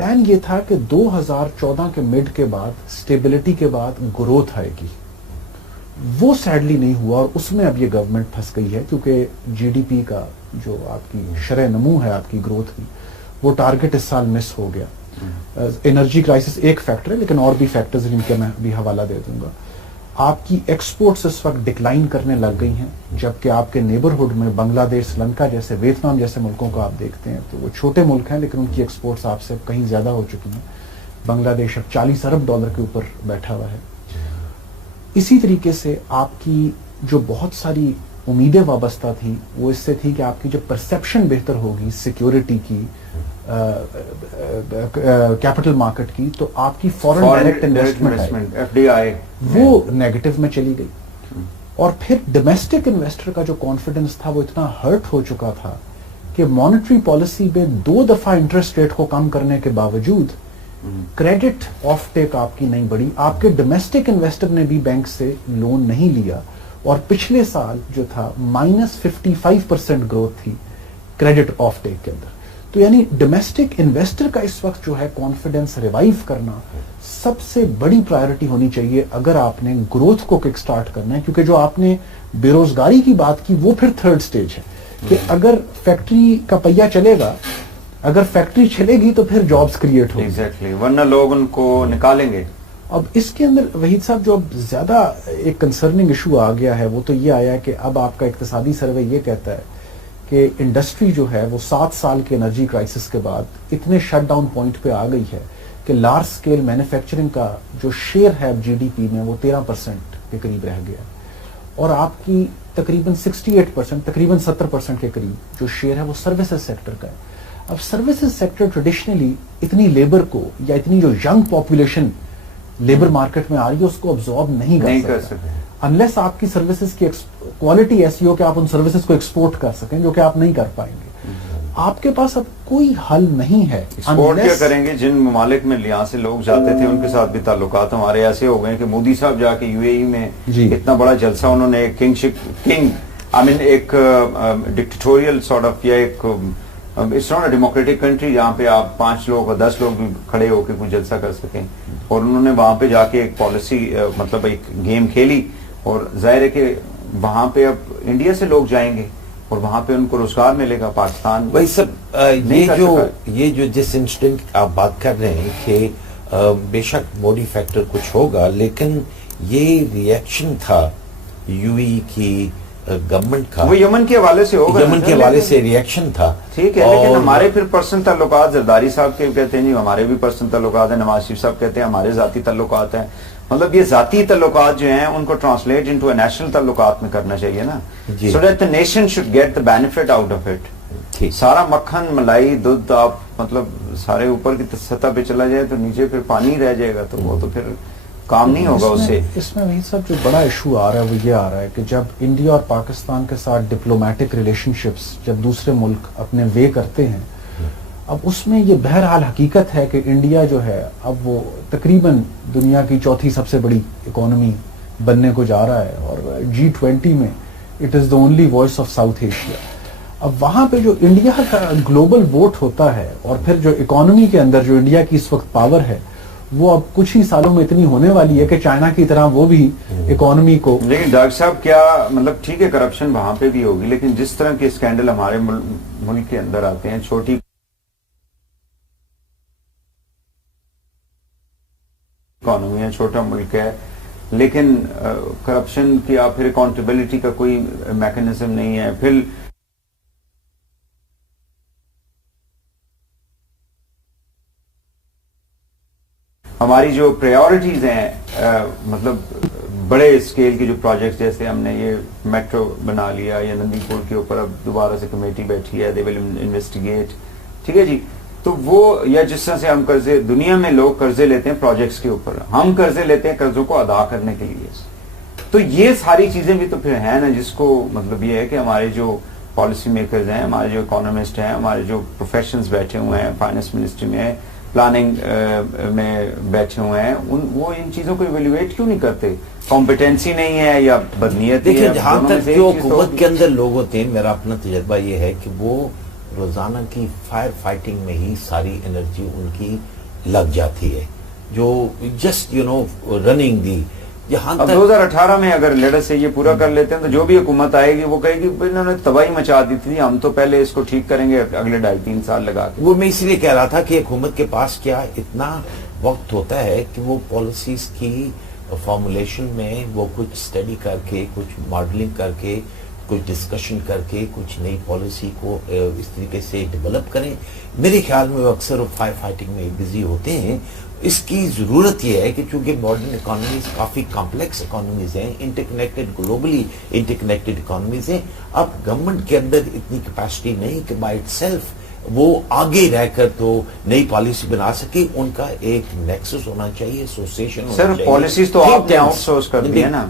Plan یہ تھا کہ 2014 کے مڈ کے بعد اسٹیبلٹی کے بعد گروتھ آئے گی. وہ سیڈلی نہیں ہوا اور اس میں اب یہ گورنمنٹ پھنس گئی ہے کیونکہ جی ڈی پی کا جو آپ کی شرح نمو ہے آپ کی گروتھ کی وہ ٹارگٹ اس سال مس ہو گیا. انرجی کرائسس ایک فیکٹر ہے لیکن اور بھی فیکٹرز جن کے میں بھی حوالہ دے دوں گا. آپ کی ایکسپورٹس اس وقت ڈکلائن کرنے لگ گئی ہیں جبکہ آپ کے نیبرہڈ میں بنگلہ دیش سری لنکا جیسے ویتنام جیسے ملکوں کو آپ دیکھتے ہیں تو وہ چھوٹے ملک ہیں لیکن ان کی ایکسپورٹس آپ سے کہیں زیادہ ہو چکی ہیں. بنگلہ دیش اب $40 ارب کے اوپر بیٹھا ہوا ہے. اسی طریقے سے آپ کی جو بہت ساری امیدیں وابستہ تھیں وہ اس سے تھی کہ آپ کی جو پرسیپشن بہتر ہوگی سیکیورٹی کی کیپٹل مارکیٹ کی تو آپ کی فورن ڈائریکٹ انویسٹمنٹ FDI وہ نیگیٹو میں چلی گئی. اور پھر ڈومیسٹک انویسٹر کا جو کانفیڈنس تھا وہ اتنا ہرٹ ہو چکا تھا کہ مانیٹری پالیسی میں 2 دفعہ انٹرسٹ ریٹ کو کم کرنے کے باوجود کریڈٹ آف ٹیک آپ کی نہیں بڑھی. آپ کے ڈومیسٹک انویسٹر نے بھی بینک سے لون نہیں لیا اور پچھلے سال جو تھا -55% گروتھ تھی کریڈٹ آف ٹیک کے اندر. تو یعنی ڈومیسٹک انویسٹر کا اس وقت جو ہے کانفیڈنس ریوائیو کرنا سب سے بڑی پرائیورٹی ہونی چاہیے اگر آپ نے گروتھ کو کک سٹارٹ کرنا ہے. کیونکہ جو آپ نے بے روزگاری کی بات کی وہ پھر تھرڈ سٹیج ہے کہ اگر فیکٹری کا پہیہ چلے گا اگر فیکٹری چلے گی تو پھر جابز کریٹ ہوگی ایگزیکٹلی ورنہ لوگ ان کو نکالیں گے. اب اس کے اندر وحید صاحب جو اب زیادہ ایک کنسرننگ ایشو آ گیا ہے وہ تو یہ آیا کہ اب آپ کا اقتصادی سروے یہ کہتا ہے کہ انڈسٹری جو ہے وہ 7 سال کے انرجی کرائسس کے بعد اتنے شٹ ڈاؤن پوائنٹ پہ آ گئی ہے کہ لارج سکیل مینوفیکچرنگ کا جو شیئر ہے جی ڈی پی میں وہ 13% کے قریب رہ گیا اور آپ کی تقریباً 68% تقریباً 70% کے قریب جو شیئر ہے وہ سروسز سیکٹر کا ہے. اب سروسز سیکٹر ٹریڈیشنلی اتنی لیبر کو یا اتنی جو ینگ پاپولیشن لیبر مارکیٹ میں آ رہی ہے اس کو ابزارب نہیں کر سکتے انلیس آپ کی سروسز کی کوالٹی ایسی ہو کہ آپ ان سروسز کو ایکسپورٹ کر سکیں جو کہ آپ نہیں کر پائیں گے. آپ کے پاس اب کوئی حل نہیں ہے. ایکسپورٹ کیا کریں گے؟ جن ممالک میں یہاں سے لوگ جاتے تھے ان کے ساتھ بھی تعلقات ہمارے ایسے ہو گئے کہ مودی صاحب جا کے UAE میں اتنا بڑا جلسہ انہوں نے ایک ڈکٹیٹوریل سارٹ آف یا ایک it's not a democratic country جہاں پہ آپ 5 لوگ اور 10 لوگ بھی کھڑے ہو کے کوئی جلسہ کر سکیں. اور انہوں نے وہاں پہ جا کے ایک پالیسی مطلب ایک گیم کھیلی اور ظاہر ہے کہ وہاں پہ اب انڈیا سے لوگ جائیں گے اور وہاں پہ ان کو روزگار ملے گا. پاکستان بھائی سب یہ جو جس انسٹنٹ آپ بات کر رہے ہیں کہ بے شک باڈی فیکٹر کچھ ہوگا لیکن یہ ریئیکشن تھا UAE کی گورنمنٹ کا وہ یمن کے حوالے سے ہوگا یمن کے حوالے سے ریئیکشن تھا. ٹھیک ہے لیکن ہمارے پھر پرسنل تعلقات زرداری صاحب کے کہتے ہیں نہیں ہمارے بھی پرسنل تعلقات ہیں. نواز شریف صاحب کہتے ہیں ہمارے ذاتی تعلقات ہیں. مطلب یہ ذاتی تعلقات جو ہیں ان کو ٹرانسلیٹ انٹو اے نیشنل تعلقات میں کرنا چاہیے نا. So that the nation should get the benefit out of it. سارا مکھن ملائی دودھ آپ مطلب سارے اوپر کی سطح پہ چلا جائے تو نیچے پھر پانی رہ جائے گا تو وہ تو پھر کام نہیں ہوگا اس سے. اس میں وہی سب جو بڑا ایشو آ رہا ہے وہ یہ آ رہا ہے کہ جب انڈیا اور پاکستان کے ساتھ ڈپلومیٹک ریلیشن شپس جب دوسرے ملک اپنے وے کرتے ہیں اب اس میں یہ بہرحال حقیقت ہے کہ انڈیا جو ہے اب وہ تقریباً دنیا کی 4تھی سب سے بڑی اکانومی بننے کو جا رہا ہے اور G20 میں it is the only voice of South Asia. اب وہاں پہ جو انڈیا کا گلوبل ووٹ ہوتا ہے اور پھر جو اکانومی کے اندر جو انڈیا کی اس وقت پاور ہے وہ اب کچھ ہی سالوں میں اتنی ہونے والی ہے کہ چائنا کی طرح وہ بھی اکانومی کو. لیکن ڈاکٹر صاحب کیا مطلب ٹھیک ہے کرپشن وہاں پہ بھی ہوگی لیکن جس طرح کے اسکینڈل ہمارے ملک کے اندر آتے ہیں چھوٹی اکانومی ہے چھوٹا ملک ہے لیکن کرپشن کی آپ پھر اکاؤنٹیبلٹی کا کوئی میکانزم نہیں ہے. پھر ہماری جو پریورٹیز ہیں مطلب بڑے اسکیل کے جو پروجیکٹس جیسے ہم نے یہ میٹرو بنا لیا یا نندی پور کے اوپر اب دوبارہ سے کمیٹی بیٹھی ہے دے ول انویسٹیگیٹ. ٹھیک ہے جی. تو وہ یا جس طرح سے ہم قرضے دنیا میں لوگ قرضے لیتے ہیں پروجیکٹس کے اوپر ہم قرضے لیتے ہیں قرضوں کو ادا کرنے کے لیے. تو یہ ساری چیزیں بھی تو پھر ہیں نا جس کو مطلب یہ ہے کہ ہمارے جو پالیسی میکرز ہیں ہمارے جو اکانومسٹ ہیں ہمارے جو پروفیشنز بیٹھے ہوئے ہیں فائنانس منسٹری میں پلاننگ میں بیٹھے ہوئے ہیں وہ ان چیزوں کو ایویلویٹ کیوں نہیں کرتے؟ کمپیٹنسی نہیں ہے یا بدنیتی ہے؟ دیکھیں جہاں تک جو حکومت کے اندر لوگ ہوتے ہیں میرا اپنا تجربہ یہ ہے کہ وہ روزانہ کی فائر فائٹنگ میں ہی ساری انرجی ان کی لگ جاتی ہے، جو جسٹ رننگ دی. اب 2018 میں اگر لیڈر سے یہ پورا کر لیتے ہیں تو جو بھی حکومت آئے گی وہ کہے گی انہوں نے تباہی مچا دی تھی، ہم تو پہلے اس کو ٹھیک کریں گے اگلے 2.5-3 سال لگا کے. وہ میں اس لیے کہہ رہا تھا کہ حکومت کے پاس کیا اتنا وقت ہوتا ہے کہ وہ پالیسیز کی فارمولیشن میں وہ کچھ اسٹڈی کر کے، کچھ ماڈلنگ کر کے، کچھ ڈسکشن کر کے کچھ نئی پالیسی کو اس طریقے سے ڈیولپ کریں. میرے خیال میں وہ اکثر فائر فائٹنگ میں بزی ہوتے ہیں. اس کی ضرورت یہ ہے کہ چونکہ ماڈرن اکانومیز کافی کمپلیکس اکانومیز ہیں، interconnected, globally interconnected economies ہیں. اب گورنمنٹ کے اندر اتنی کیپیسٹی نہیں کہ بائی اٹ سیلف وہ آگے رہ کر تو نئی پالیسی بنا سکے. ان کا ایک نیکسس ہونا چاہیے، ایسوسیشن ہونا چاہیے. سر پالیسیز تو آپ نے آؤٹ سورس کر دی ہے نا،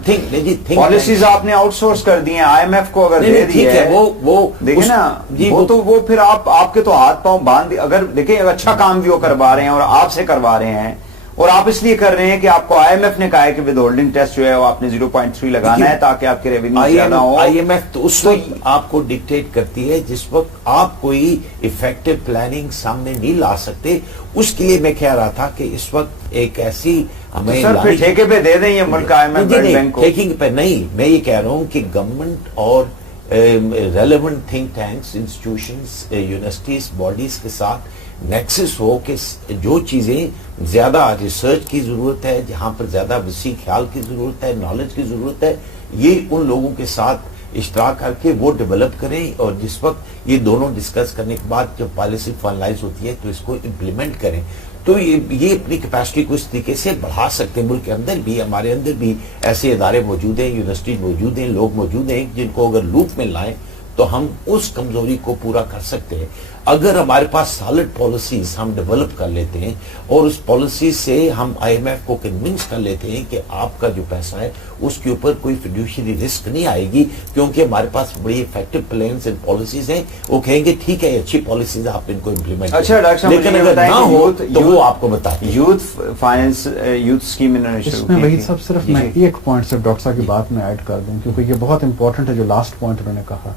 پالیسیز آپ نے آؤٹ سورس کر دی ہیں. آئی ایم ایف کو اگر دے دی ہے وہ دیکھیں نا، وہ تو وہ پھر آپ کے تو ہاتھ پاؤں باندھ، اگر دیکھیں اچھا کام بھی وہ کروا رہے ہیں اور آپ سے کروا رہے ہیں، اور آپ اس لیے کر رہے ہیں کہ آپ کو آئی ایم ایف نے کہا ہے کہ ود ہولڈنگ ٹیسٹ جو ہے وہ آپ نے 0.3 لگانا ہے تاکہ آپ کے ریونیو زیادہ ہو. آئی ایم ایف تو اس وقت آپ کو ڈکٹیٹ کرتی ہے جس وقت آپ کوئی افیکٹو پلاننگ سامنے نہیں لا سکتے. اس کے لیے میں کہہ رہا تھا کہ اس وقت ایک ایسی ہمیں ٹھیکے پہ دے دیں یہ ملک آئی ایم ایف ٹیکنگ پہ نہیں. میں یہ کہہ رہا ہوں کہ گورنمنٹ اور relevant think tanks, institutions, universities, bodies کے ساتھ نیکسس ہو کہ جو چیزیں زیادہ ریسرچ کی ضرورت ہے، جہاں پر زیادہ وسیع خیال کی ضرورت ہے، نالج کی ضرورت ہے، یہ ان لوگوں کے ساتھ اشتراک کر کے وہ ڈیولپ کریں. اور جس وقت یہ دونوں ڈسکس کرنے کے بعد جب پالیسی فائنلائز ہوتی ہے تو اس کو امپلیمنٹ کریں. تو یہ اپنی کیپیسٹی کو اس طریقے سے بڑھا سکتے ہیں. ملک کے اندر بھی، ہمارے اندر بھی ایسے ادارے موجود ہیں، یونیورسٹی موجود ہیں، لوگ موجود ہیں جن کو اگر لوپ میں لائیں تو ہم اس کمزوری کو پورا کر سکتے ہیں. اگر ہمارے پاس سالڈ پالیسیز ہم ڈیولپ کر لیتے ہیں اور اس پالیسی سے ہم آئی ایم ایف کو کنونس کر لیتے ہیں کہ آپ کا جو پیسہ ہے اس کے اوپر کوئی فیڈوشری رسک نہیں آئے گی، کیونکہ ہمارے پاس بڑی افیکٹو پلانز اینڈ پالیسیز ہیں، وہ کہیں گے ٹھیک ہے اچھی پالیسیز آپ ان کو امپلیمنٹ کریں. اچھا ڈاکٹر صاحب، لیکن اگر نہ ہو تو وہ آپ کو بتائیں. یوتھ فائنینس، یوتھ اسکیم انہوں نے شروع کی. وہی سب صرف میں ایک پوائنٹ صرف ڈاکٹر صاحب کی بات میں ایڈ کر دوں کیونکہ یہ بہت امپورٹنٹ ہے جو لاسٹ پوائنٹ انہوں نے کہا.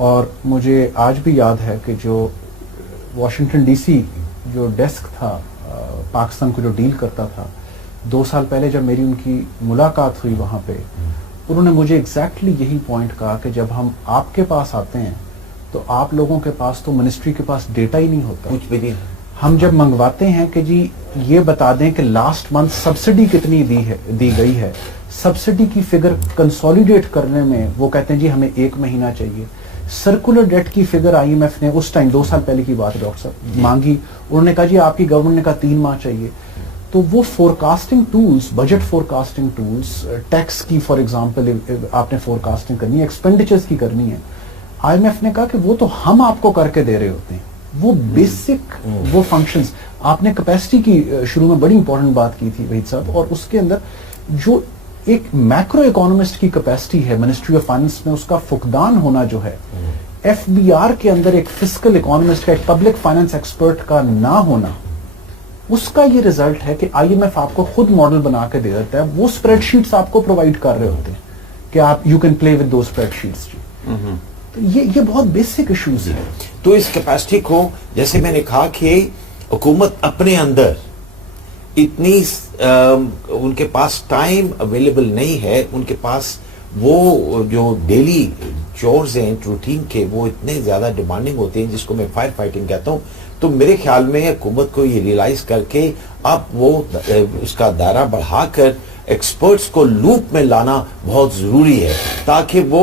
اور مجھے آج بھی یاد ہے کہ جو واشنگٹن ڈی سی جو ڈیسک تھا پاکستان کو جو ڈیل کرتا تھا، 2 سال پہلے جب میری ان کی ملاقات ہوئی وہاں پہ، انہوں نے مجھے ایگزیکٹلی یہی پوائنٹ کہا کہ جب ہم آپ کے پاس آتے ہیں تو آپ لوگوں کے پاس تو منسٹری کے پاس ڈیٹا ہی نہیں ہوتا، کچھ بھی نہیں. ہم جب منگواتے ہیں کہ جی یہ بتا دیں کہ لاسٹ منتھ سبسڈی کتنی دی گئی ہے، سبسڈی کی فگر کنسولیڈیٹ کرنے میں وہ کہتے ہیں جی ہمیں 1 مہینہ چاہیے. سرکولر ڈیٹ کی فگر آئی ایم ایف نے اس ٹائم 2 سال پہلے کی بات ڈاکٹر صاحب مانگی، انہوں نے کہا جی آپ کی گورنمنٹ نے کہا 3 ماہ چاہیے. تو وہ forecasting tools, budget forecasting tools, tax کی فار ایگزامپل آپ نے فورکاسٹنگ کرنی ہے، ایکسپینڈیچرز کی کرنی ہے، آئی ایم ایف نے کہا کہ وہ تو ہم آپ کو کر کے دے رہے ہوتے ہیں. وہ بیسک وہ فنکشنز آپ نے کیپیسٹی کی شروع میں بڑی امپورٹنٹ بات کی تھی وحید صاحب، اور اس کے اندر جو ایک میکرو اکانومسٹ کی کیپیسٹی ہے منسٹری آف فائنانس میں، اس کا فقدان ہونا جو ہے، ایف بی آر کے اندر ایک فسکل اکانومسٹ کا، ایک پبلک فائنانس ایکسپرٹ کا نہ ہونا، اس کا یہ ریزلٹ ہے کہ آئی ایم ایف آپ کو خود ماڈل بنا کے دے دیتا ہے، وہ اسپریڈ شیٹس آپ کو پرووائڈ کر رہے ہوتے ہیں کہ آپ یو کین پلے ود دو اسپریڈ شیٹس. تو یہ بہت بیسک ایشوز ہیں. تو اس کیپیسٹی کو جیسے میں نے کہا کہ حکومت اپنے اندر اتنی ان کے پاس ٹائم اویلیبل نہیں ہے، ان کے پاس وہ جو ڈیلی چورز ہیں روٹین کے وہ اتنے زیادہ ڈیمانڈنگ ہوتے ہیں جس کو میں فائر فائٹنگ کہتا ہوں. تو میرے خیال میں حکومت کو یہ ریئلائز کر کے اب وہ اس کا دائرہ بڑھا کر ایکسپرٹس کو لوپ میں لانا بہت ضروری ہے تاکہ وہ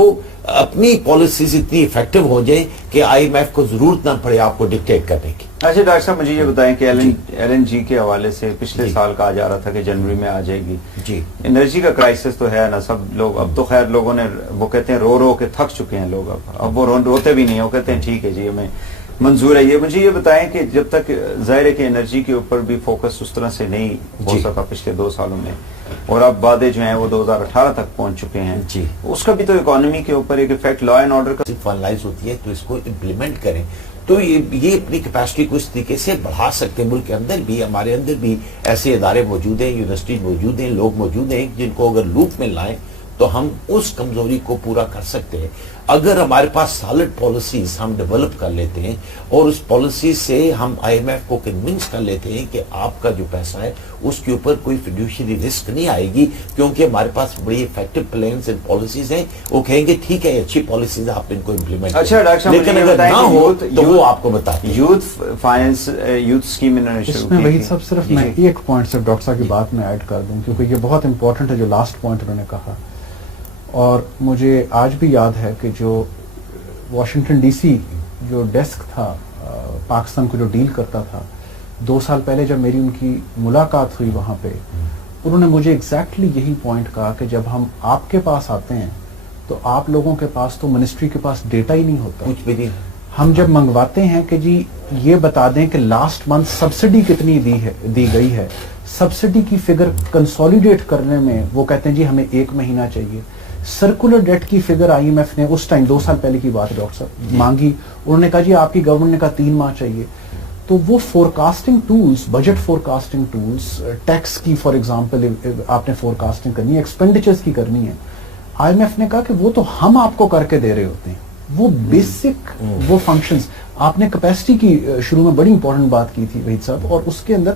اپنی پالیسیز اتنی افیکٹو ہو جائے کہ آئی ایم ایف کو ضرورت نہ پڑے آپ کو ڈکٹیٹ کرنے کی. اچھا ڈاکٹر صاحب مجھے یہ بتائیں کہ ایل این جی کے حوالے سے پچھلے سال کہا جا رہا تھا کہ جنوری میں آ جائے گی. جی انرجی کا کرائسس تو ہے نا، سب لوگ اب تو خیر لوگوں نے وہ کہتے ہیں رو کے تھک چکے ہیں لوگ، اب وہ روتے بھی نہیں، وہ کہتے ہیں ٹھیک ہے جی ہمیں منظور ہے. یہ مجھے یہ بتائیں کہ جب تک ظاہر ہے کہ انرجی کے اوپر بھی فوکس اس طرح سے نہیں ہو سکا پچھلے 2 سالوں میں، اور اب وعدے جو ہیں وہ 2018 تک پہنچ چکے ہیں، جی اس کا بھی تو اکانومی کے اوپر ایک افیکٹ، لا اینڈ آرڈر کا فائنلائز ہوتی ہے تو اس کو امپلیمنٹ کریں. تو یہ اپنی کیپیسٹی کو اس طریقے سے بڑھا سکتے ہیں. ملک کے اندر بھی، ہمارے اندر بھی ایسے ادارے موجود ہیں، یونیورسٹی موجود ہیں، لوگ موجود ہیں جن کو اگر لوپ میں لائیں تو ہم اس کمزوری کو پورا کر سکتے ہیں. اگر ہمارے پاس سالڈ پالیسیز ہم ڈیولپ کر لیتے ہیں اور اس پالیسی سے ہم آئی ایم ایف کو کنونس کر لیتے ہیں کہ آپ کا جو پیسہ ہے اس کے اوپر کوئی فیڈوشری رسک نہیں آئے گی کیونکہ ہمارے پاس بڑی افیکٹو پلانز اینڈ پالیسیز ہیں, وہ کہیں گے ٹھیک ہے اچھی پالیسیز آپ ان کو امپلیمنٹ کریں. اچھا ڈاکٹر صاحب, لیکن اگر نہ ہو تو وہ آپ کو بتاتے ہیں. یوتھ فائنینس یوتھ اسکیم انہوں نے اس شروع میں کی وہی تھی. سب صرف میں ایک پوائنٹ صرف ڈاکٹر صاحب کی بات میں ایڈ کر دوں کیونکہ یہ بہت امپورٹنٹ ہے جو لاسٹ پوائنٹ انہوں نے کہا. اور مجھے آج بھی یاد ہے کہ جو واشنگٹن ڈی سی جو ڈیسک تھا پاکستان کو جو ڈیل کرتا تھا, 2 سال پہلے جب میری ان کی ملاقات ہوئی وہاں پہ, انہوں نے مجھے ایگزیکٹلی یہی پوائنٹ کہا کہ جب ہم آپ کے پاس آتے ہیں تو آپ لوگوں کے پاس تو منسٹری کے پاس ڈیٹا ہی نہیں ہوتا, کچھ بھی نہیں. ہم جب منگواتے ہیں کہ جی یہ بتا دیں کہ لاسٹ منتھ سبسڈی کتنی دی گئی ہے, سبسڈی کی فگر کنسولیڈیٹ کرنے میں وہ کہتے ہیں جی ہمیں 1 مہینہ چاہیے. سرکولر ڈیٹ کی فگر آئی ایم ایف نے اس ٹائم 2 سال پہلے کی بات ڈاکٹر صاحب مانگی, انہوں نے کہا جی آپ کی گورنمنٹ نے کہا 3 ماہ چاہیے. تو وہ forecasting tools, budget forecasting tools, tax کی فار ایگزامپل آپ نے فورکاسٹنگ کرنی ہے, ایکسپینڈیچرز کی کرنی ہے, آئی ایم ایف نے کہا کہ وہ تو ہم آپ کو کر کے دے رہے ہوتے ہیں. وہ بیسک وہ فنکشنز آپ نے کیپیسٹی کی شروع میں بڑی امپورٹنٹ بات کی تھی وحید صاحب, اور اس کے اندر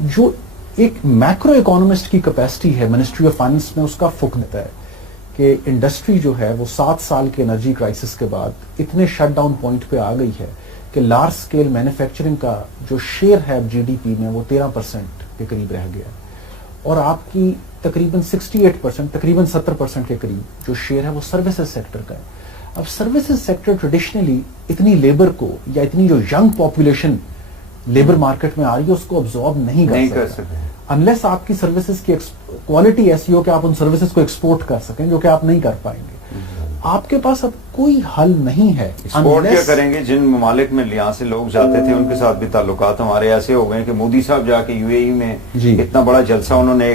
جو ایک میکرو اکانومسٹ کی کیپیسٹی ہے منسٹری آف فائنانس میں, اس کا فک دیتا ہے کہ انڈسٹری جو ہے وہ 7 سال کے انرجی کرائسس کے بعد اتنے شٹ ڈاؤن پوائنٹ پہ آ گئی ہے کہ لارج سکیل مینوفیکچرنگ کا جو شیئر ہے جی ڈی پی میں وہ 13% کے قریب رہ گیا ہے, اور آپ کی تقریباً 68%, تقریباً 70% کے قریب جو شیئر ہے وہ سروسز سیکٹر کا ہے. اب سروسز سیکٹر ٹریڈیشنلی اتنی لیبر کو یا اتنی جو ینگ پاپولیشن لیبر مارکیٹ میں آ رہی ہے اس کو ابزارب نہیں کر سکتا انلیس آپ کی سروسز کی کوالٹی ایسی ہو کہ آپ ان سروسز کو ایکسپورٹ کر سکیں, جو کہ آپ نہیں کر پائیں گے. آپ کے پاس اب کوئی حل نہیں ہے. ایکسپورٹ کیا کریں گے؟ جن ممالک میں یہاں سے لوگ جاتے تھے ان کے ساتھ بھی تعلقات ہمارے ایسے ہو گئے کہ مودی صاحب جا کے یو اے ای میں اتنا بڑا جلسہ انہوں نے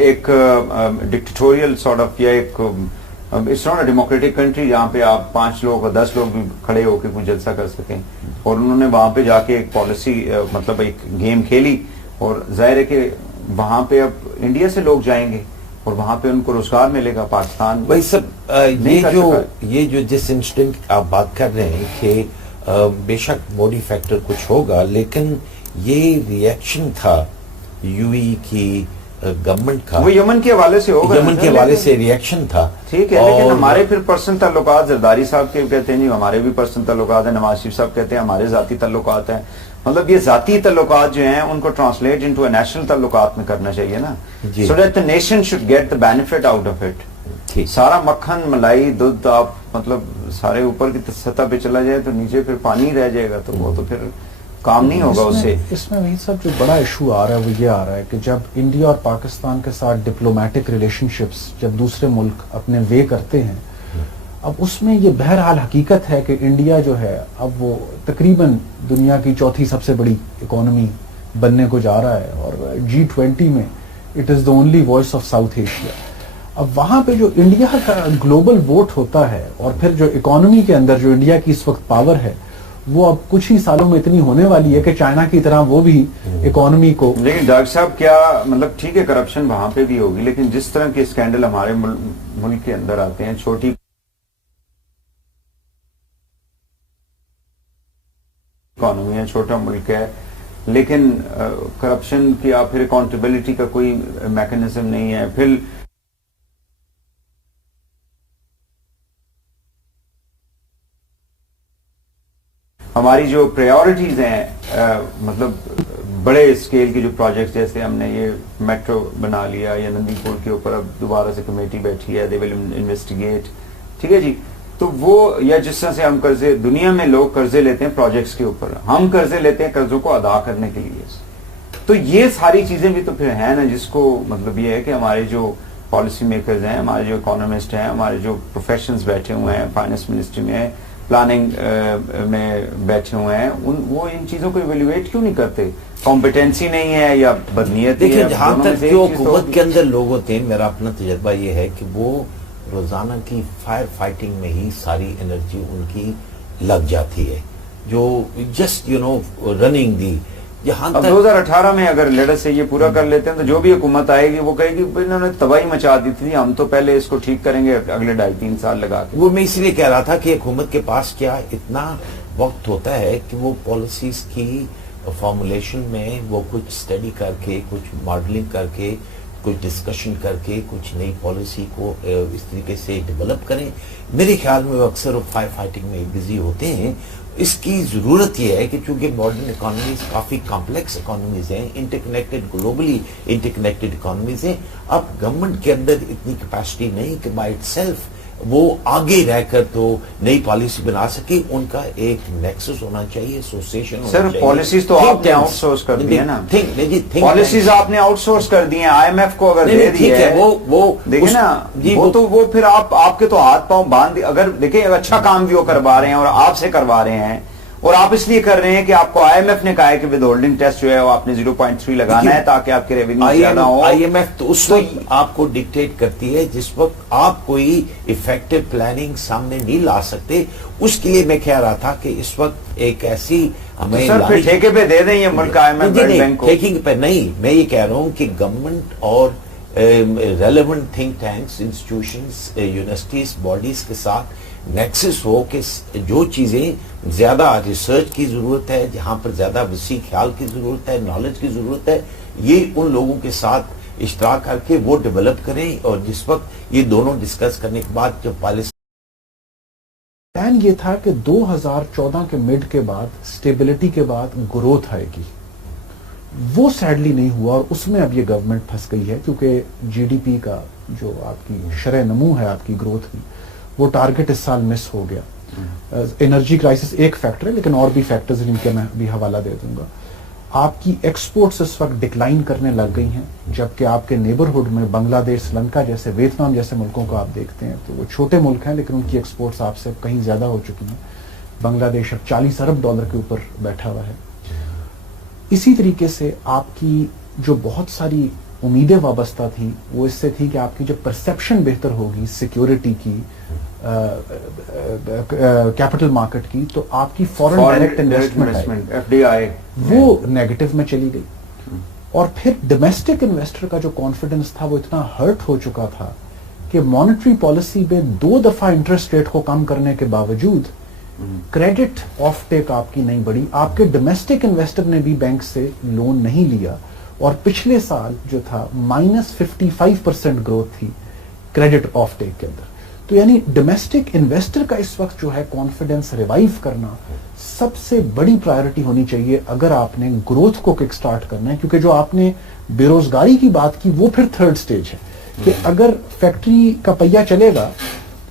ایک ڈکٹیٹوریل سارٹ آف یا ایک it's not a democratic country جہاں پہ آپ 5 لوگ اور 10 لوگ بھی کھڑے ہو کے کوئی جلسہ کر سکیں, اور انہوں نے وہاں پہ جا کے ایک پالیسی مطلب ایک گیم کھیلی, اور ظاہر ہے کہ وہاں پہ اب انڈیا سے لوگ جائیں گے اور وہاں پہ ان کو روزگار ملے گا. پاکستان بھائی سب یہ جو جس انسٹنٹ آپ بات کر رہے ہیں کہ بے شک باڈی فیکٹر کچھ ہوگا, لیکن یہ ریئیکشن تھا یو ای کی گورنمنٹ کا, وہ یمن کے حوالے سے ہوگا, یمن کے حوالے سے ریئیکشن تھا. ٹھیک ہے, لیکن ہمارے پھر پرسنل تعلقات زرداری صاحب کے کہتے ہیں نہیں ہمارے بھی پرسنل تعلقات ہیں, نواز شریف صاحب کہتے ہیں ہمارے ذاتی تعلقات ہیں. مطلب یہ ذاتی تعلقات جو ہیں ان کو ٹرانسلیٹ انٹو نیشنل تعلقات میں کرنا چاہیے نا, so that the nation should get the benefit out of it. سارا مکھن ملائی دودھ آپ مطلب سارے اوپر کی سطح پہ چلا جائے تو نیچے پھر پانی رہ جائے گا, تو وہ تو پھر کام نہیں ہوگا اس سے. اس میں وہی سب جو بڑا ایشو آ رہا ہے وہ یہ آ رہا ہے کہ جب انڈیا اور پاکستان کے ساتھ ڈپلومیٹک ریلیشن شپس جب دوسرے ملک اپنے وے کرتے ہیں, اب اس میں یہ بہرحال حقیقت ہے کہ انڈیا جو ہے اب وہ تقریباً دنیا کی 4تھی سب سے بڑی اکانومی بننے کو جا رہا ہے, اور G20 میں it is the only voice of South Asia. اب وہاں پہ جو انڈیا کا گلوبل ووٹ ہوتا ہے اور پھر جو اکانومی کے اندر جو انڈیا کی اس وقت پاور ہے وہ اب کچھ ہی سالوں میں اتنی ہونے والی ہے کہ چائنا کی طرح وہ بھی اکانومی کو. لیکن ڈاکٹر صاحب کیا مطلب ٹھیک ہے کرپشن وہاں پہ بھی ہوگی, لیکن جس طرح کے اسکینڈل ہمارے ملک کے اندر آتے ہیں, چھوٹی اکانومی ہے, چھوٹا ملک ہے, لیکن کرپشن کی آپ پھر اکاؤنٹیبلٹی کا کوئی میکانزم نہیں ہے. پھر ہماری جو پریورٹیز ہیں مطلب بڑے اسکیل کے جو پروجیکٹس جیسے ہم نے یہ میٹرو بنا لیا یا نندی پول کے اوپر اب دوبارہ سے کمیٹی بیٹھی ہے, دے ول انویسٹیگیٹ, ٹھیک ہے جی, تو وہ یا جس طرح سے ہم قرضے دنیا میں لوگ قرضے لیتے ہیں پروجیکٹس کے اوپر, ہم قرضے لیتے ہیں قرضوں کو ادا کرنے کے لیے. تو یہ ساری چیزیں بھی تو پھر ہیں نا, جس کو مطلب یہ ہے کہ ہمارے جو پالیسی میکرز ہیں, ہمارے جو اکانومسٹ ہیں, ہمارے جو پروفیشنز بیٹھے ہوئے ہیں فائنانس منسٹری میں, پلاننگ میں بیٹھے ہوئے ہیں, وہ ان چیزوں کو ایویلویٹ کیوں نہیں کرتے؟ کمپیٹنسی نہیں ہے یا بدنیتی ہے؟ دیکھیں جہاں تک جو حکومت کے اندر لوگ ہوتے ہیں, میرا اپنا تجربہ یہ ہے کہ وہ روزانہ کی فائر فائٹنگ میں ہی ساری انرجی ان کی لگ جاتی ہے, جو جسٹ رننگ دی یہاں اب 2018 میں اگر لیڈر سے یہ پورا کر لیتے ہیں تو جو بھی حکومت آئے گی وہ کہے گی انہوں نے تباہی مچا دی تھی، ہم تو پہلے اس کو ٹھیک کریں گے اگلے 2.5-3 سال لگا کے. وہ میں اس لیے کہہ رہا تھا کہ حکومت کے پاس کیا اتنا وقت ہوتا ہے کہ وہ پالیسیز کی فارمولیشن میں وہ کچھ اسٹڈی کر کے، کچھ ماڈلنگ کر کے، کچھ ڈسکشن کر کے کچھ نئی پالیسی کو اس طریقے سے ڈیولپ کریں. میرے خیال میں وہ اکثر فائر فائٹنگ میں بزی ہوتے ہیں. اس کی ضرورت یہ ہے کہ چونکہ ماڈرن اکانومیز کافی کمپلیکس اکانومیز ہیں، interconnected, globally interconnected economies ہیں. اب گورنمنٹ کے اندر اتنی کیپیسٹی نہیں کہ بائی اٹ سیلف وہ آگے رہ کر تو نئی پالیسی بنا سکے. ان کا ایک نیکسس ہونا چاہیے، ایسوسیشن ہونا چاہیے. سر پالیسیز تو آپ نے آؤٹ سورس کر دی ہے نا، پالیسیز آپ نے آؤٹ سورس کر دی ہیں. آئی ایم ایف کو اگر دے دی ہے وہ دیکھیں نا، وہ تو وہ پھر آپ کے تو ہاتھ پاؤں باندھ، اگر دیکھیں اچھا کام بھی وہ کروا رہے ہیں اور آپ سے کروا رہے ہیں، اور آپ اس لیے کر رہے ہیں کہ آپ کو آئی ایم ایف نے کہا ہے کہ ود ہولڈنگ ٹیسٹ جو ہے وہ آپ نے 0.3 لگانا ہے تاکہ آپ کے ریونیو زیادہ ہو. آئی ایم ایف تو اس وقت آپ کو ڈکٹیٹ کرتی ہے جس وقت آپ کوئی افیکٹو پلاننگ سامنے نہیں لا سکتے. اس کے لیے میں کہہ رہا تھا کہ اس وقت ایک ایسی ہمیں سر پھر ٹھیکے پہ دے دیں یہ ملک آئی ایم ایف بینک کو. ٹھیکنگ پہ نہیں، میں یہ کہہ رہا ہوں کہ گورنمنٹ اور relevant think tanks, institutions, universities, bodies کے ساتھ نیکسس ہو کہ جو چیزیں زیادہ ریسرچ کی ضرورت ہے، جہاں پر زیادہ وسیع خیال کی ضرورت ہے، نالج کی ضرورت ہے، یہ ان لوگوں کے ساتھ اشتراک کر کے وہ ڈیولپ کریں. اور جس وقت یہ دونوں ڈسکس کرنے کے بعد جب پالیسی پلان یہ تھا کہ 2014 کے مڈ کے بعد سٹیبلٹی کے بعد گروتھ آئے گی، وہ سیڈلی نہیں ہوا اور اس میں اب یہ گورنمنٹ پھنس گئی ہے کیونکہ جی ڈی پی کا جو آپ کی شرح نمو ہے آپ کی گروتھ کی، وہ ٹارگٹ اس سال مس ہو گیا. انرجی کرائسس ایک فیکٹر ہے لیکن اور بھی فیکٹرز جن کے میں بھی حوالہ دے دوں گا. آپ کی ایکسپورٹس اس وقت ڈکلائن کرنے لگ گئی ہیں، جبکہ آپ کے نیبرہڈ میں بنگلہ دیش، سری لنکا جیسے، ویتنام جیسے ملکوں کو آپ دیکھتے ہیں تو وہ چھوٹے ملک ہیں لیکن ان کی ایکسپورٹس آپ سے کہیں زیادہ ہو چکی ہیں. بنگلہ دیش اب $40 ارب کے اوپر بیٹھا ہوا ہے. اسی طریقے سے آپ کی جو بہت ساری امیدیں وابستہ تھیں وہ اس سے تھی کہ آپ کی جو پرسیپشن بہتر ہوگی سیکیورٹی کی، کیپٹل مارکیٹ کی، تو آپ کی foreign direct investment F D I وہ نیگیٹو میں چلی گئی. اور پھر ڈومیسٹک انویسٹر کا جو کانفیڈنس تھا وہ اتنا ہرٹ ہو چکا تھا کہ مانیٹری پالیسی میں 2 دفعہ انٹرسٹ ریٹ کو کم کرنے کے باوجود کریڈٹ آف ٹیک آپ کی نہیں بڑھی. آپ کے ڈومیسٹک انویسٹر نے بھی بینک سے لون نہیں لیا اور پچھلے سال جو تھا -55% گروتھ تھی کریڈٹ آف ٹیک کے اندر. تو یعنی ڈومیسٹک انویسٹر کا اس وقت جو ہے کانفیڈنس ریوائیو کرنا سب سے بڑی پرائیورٹی ہونی چاہیے اگر آپ نے گروتھ کو کک سٹارٹ کرنا ہے. کیونکہ جو آپ نے بے روزگاری کی بات کی وہ پھر تھرڈ سٹیج ہے کہ اگر فیکٹری کا پہیہ چلے گا،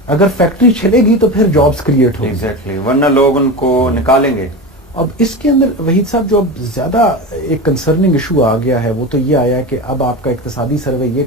اگر فیکٹری چلے گی تو پھر جابز کریٹ ہوگی. ایگزیکٹلی، ورنہ لوگ ان کو نکالیں گے. اب اس کے اندر وحید صاحب جو اب زیادہ ایک کنسرننگ ایشو آ گیا ہے وہ تو یہ آیا کہ اب آپ کا اقتصادی سروے یہ